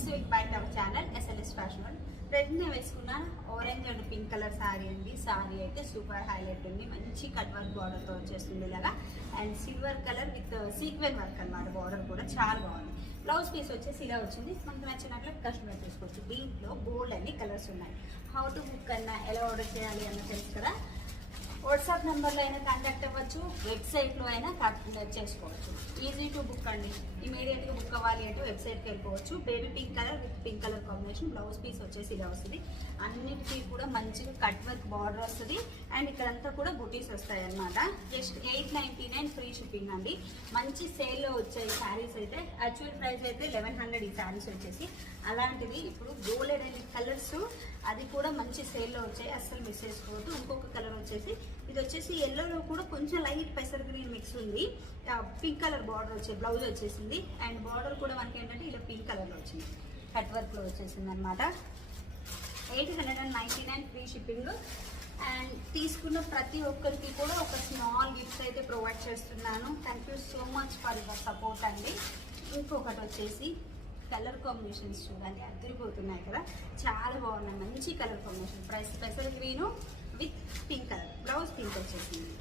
నమస్తే by our channel SLS fashion world. Red నే వేసుకున్న orange and pink colour sorry అండి. సారీ అయితే సూపర్ హైలైట్ ఉంది, మంచి కట్ వర్క్ బార్డర్ తో వచ్చేస్తుంది ఇలాగా. And silver colour with sequin work అన్నమాట. బార్డర్ కూడా చాలా బాగుంది. బ్లౌజ్ పీస్ వచ్చేసి ఇలా వచ్చింది. మనకు నచ్చినట్లు కస్టమర్ తీసుకోవచ్చు. దీంట్లో బోల్డ్ అన్ని కలర్స్ ఉన్నాయి. హౌ టు బుక్ అన్నా, ఎలా ఆర్డర్ చేయాలి అన్న తెలుసు కదా. వాట్సాప్ నెంబర్లో అయినా కాంటాక్ట్ అవ్వచ్చు, వెబ్సైట్లో అయినా కాంటాక్ట్ చేసుకోవచ్చు. ఈజీ టు బుక్ అండి. ఇమీడియట్గా బుక్ అవ్వాలి అంటే వెబ్సైట్కి వెళ్ళిపోవచ్చు. Baby pink colour with pink colour combination. Blouse piece వచ్చేసి ఇలా వస్తుంది. అన్నిటికీ కూడా మంచిగా కట్ వర్క్ బార్డర్ వస్తుంది. అండ్ ఇక్కడంతా కూడా బుటీస్ వస్తాయి అన్నమాట. జస్ట్ 899 ఫ్రీ షిప్పింగ్ అండి. మంచి సేల్లో వచ్చాయి శారీస్ అయితే. యాక్చువల్ ప్రైస్ అయితే 1100 ఈ శారీస్ వచ్చేసి. అలాంటిది ఇప్పుడు గోల్డెన్ అండ్ కలర్స్ అది కూడా మంచి సేల్లో వచ్చాయి, అస్సలు మిస్ చేసుకోవద్దు. ఇంకొక కలర్ వచ్చేసి ఇది వచ్చేసి ఎల్లోలో కూడా కొంచెం లైట్ పెసర్ గ్రీన్ మిక్స్ ఉంది. పింక్ కలర్ బార్డర్ వచ్చే బ్లౌజ్ వచ్చేసింది. అండ్ బార్డర్ కూడా మనకి ఏంటంటే ఇలా పింక్ కలర్లో వచ్చింది, కట్ వర్క్లో వచ్చేసింది అనమాట. 899 ఫ్రీ షిప్పింగ్. అండ్ తీసుకున్న ప్రతి ఒక్కరికి కూడా ఒక స్మాల్ గిఫ్ట్స్ అయితే ప్రొవైడ్ చేస్తున్నాను. Thank you so much for your support అండి. ఇంకొకటి వచ్చేసి కలర్ కాంబినేషన్స్ చూడండి, అదిరిపోతున్నాయి కదా, చాలా బాగున్నాయి. మంచి కలర్ కాంబినేషన్. ప్రైస్ పెసర్ green with pink colour. Blouse pink వచ్చేసింది.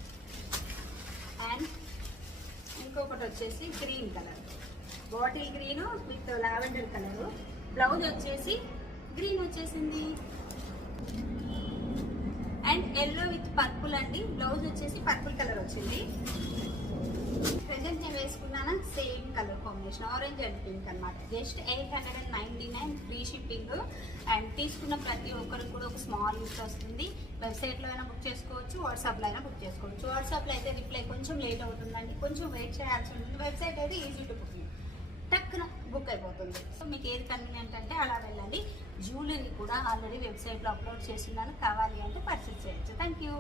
అండ్ ఇంకొకటి వచ్చేసి green colour, bottle green with lavender colour. Blouse వచ్చేసి గ్రీన్ వచ్చేసింది. అండ్ ఎల్లో విత్ పర్పుల్ అండి. బ్లౌజ్ వచ్చేసి పర్పుల్ కలర్ వచ్చింది. ప్రెజెంట్ నేను వేసుకున్నాను same colour combination, orange and pink అనమాట. Just 899 free shipping. అండ్ తీసుకున్న ప్రతి ఒక్కరికి కూడా ఒక స్మాల్ గిఫ్ట్ వస్తుంది. వెబ్సైట్లో అయినా బుక్ చేసుకోవచ్చు, వాట్సాప్లో అయినా బుక్ చేసుకోవచ్చు. వాట్సాప్లో అయితే రిప్లై కొంచెం లేట్ అవుతుందండి, కొంచెం వెయిట్ చేయాల్సి ఉంటుంది. వెబ్సైట్ అయితే ఈజీ టు బుకింగ్, టక్కున బుక్ అయిపోతుంది. సో మీకు ఏది కన్వీనియంట్ అంటే అలా వెళ్ళండి. జ్యువెలరీ కూడా ఆల్రెడీ వెబ్సైట్లో అప్లోడ్ చేస్తున్నాను, కావాలి అంటే పర్చేస్ చేయొచ్చు. Thank you.